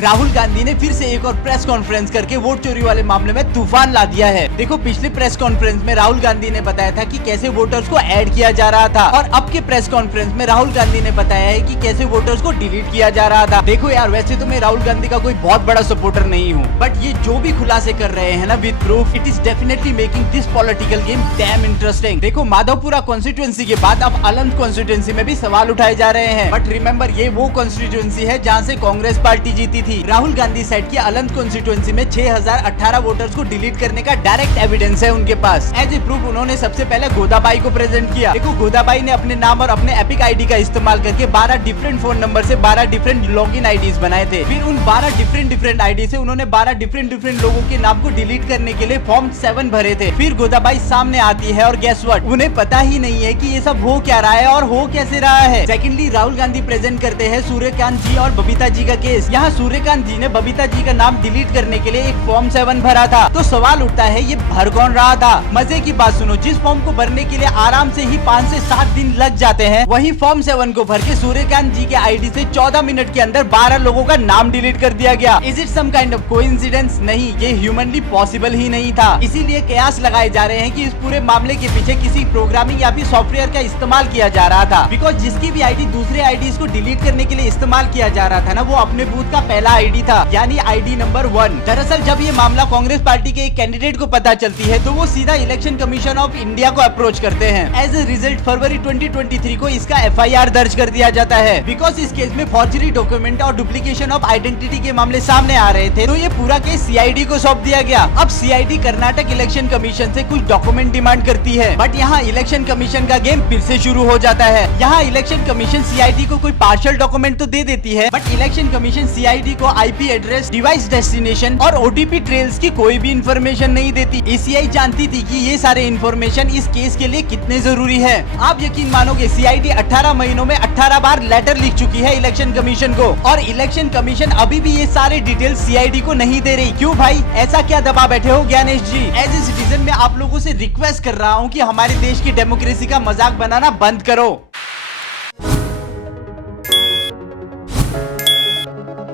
राहुल गांधी ने फिर से एक और प्रेस कॉन्फ्रेंस करके वोट चोरी वाले मामले में तूफान ला दिया है। देखो, पिछले प्रेस कॉन्फ्रेंस में राहुल गांधी ने बताया था कि कैसे वोटर्स को ऐड किया जा रहा था, और अब के प्रेस कॉन्फ्रेंस में राहुल गांधी ने बताया है कि कैसे वोटर्स को डिलीट किया जा रहा था। देखो यार, वैसे तो मैं राहुल गांधी का कोई बहुत बड़ा सपोर्टर नहीं हूँ, बट ये जो भी खुलासे कर रहे हैं ना with proof, it is definitely making this political game dam interesting. देखो, माधवपुरा कॉन्स्टिट्यूएंसी के बाद अब अलंज कॉन्स्टिट्यूएंसी में भी सवाल उठाए जा रहे हैं, बट रिमेम्बर ये वो कॉन्स्टिट्यूएंसी है जहाँ से कांग्रेस पार्टी जीती थी। राहुल गांधी साइड की अलंज कॉन्स्टिट्यूएंसी में 6018 वोटर्स को डिलीट करने का डायरेक्ट एविडेंस है उनके पास। एज ए प्रूफ उन्होंने सबसे पहले गोदाबाई को प्रेजेंट किया। देखो, गोदाबाई ने अपने नाम और अपने एपिक आईडी का इस्तेमाल करके 12 डिफरेंट फोन नंबर से 12 डिफरेंट लॉगिन आईडीज बनाए थे। फिर उन 12 डिफरेंट आईडी से उन्होंने 12 डिफरेंट लोगों के नाम को डिलीट करने के लिए फॉर्म 7 भरे थे। फिर गोदाबाई सामने आती है और गेस व्हाट, उन्हें पता ही नहीं है कि ये सब हो क्या रहा है और हो कैसे रहा है। सेकेंडली, राहुल गांधी प्रेजेंट करते हैं सूर्यकांत जी और बबीता जी का केस। यहाँ सूर्यकांत जी ने बबीता जी का नाम डिलीट करने के लिए एक फॉर्म 7 भरा था। तो सवाल उठता है, ये भर कौन रहा था? मजे की बात सुनो, जिस फॉर्म को भरने के लिए आराम से ही 5 से 7 दिन लग जाते हैं, वही फॉर्म 7 को भर के सूर्यकांत जी के आईडी से 14 मिनट के अंदर 12 लोगों का नाम डिलीट कर दिया गया। Is it some kind of coincidence? नहीं, ये ह्यूमनली पॉसिबल ही नहीं था। इसीलिए कयास लगाए जा रहे हैं कि इस पूरे मामले के पीछे किसी प्रोग्रामिंग या फिर सॉफ्टवेयर का इस्तेमाल किया जा रहा था। बिकॉज जिसकी भी आईडी दूसरे आईडी को डिलीट करने के लिए इस्तेमाल किया जा रहा था ना, वो अपने बूथ का पहला आईडी था, यानी आईडी नंबर 1। दरअसल जब ये मामला कांग्रेस पार्टी के एक कैंडिडेट को पता चलती है, तो वो सीधा इलेक्शन कमीशन ऑफ इंडिया को अप्रोच करते हैं। एज ए रिजल्ट फरवरी 2023 को इसका FIR दर्ज कर दिया जाता है। बिकॉज इस केस में फॉर्जरी डॉक्यूमेंट और डुप्लीकेशन ऑफ आइडेंटिटी के मामले सामने आ रहे थे, तो ये पूरा केस CID को सौंप दिया गया। अब CID कर्नाटक इलेक्शन कमीशन से कुछ डॉक्यूमेंट डिमांड करती है, बट यहाँ इलेक्शन कमीशन का गेम फिर से शुरू हो जाता है। यहाँ इलेक्शन कमीशन CID को कोई पार्शियल डॉक्यूमेंट तो दे देती है, बट इलेक्शन कमीशन CID को IP एड्रेस, डिवाइस डेस्टिनेशन और OTP ट्रेल्स की कोई भी इंफॉर्मेशन नहीं देती। ECI जानती थी कि ये सारे इंफॉर्मेशन इस केस के लिए कितने जरूरी है। आप यकीन मानोगे, CID 18 महीनों में 18 बार लेटर लिख चुकी है इलेक्शन कमीशन को, और इलेक्शन कमीशन अभी भी ये सारे डिटेल CID को नहीं दे रही। क्यों भाई, ऐसा क्या दबा बैठे हो ज्ञानेश जी? एज ए सिटीजन मैं आप लोगों से रिक्वेस्ट कर रहा हूँ कि हमारे देश की डेमोक्रेसी का मजाक बनाना बंद करो।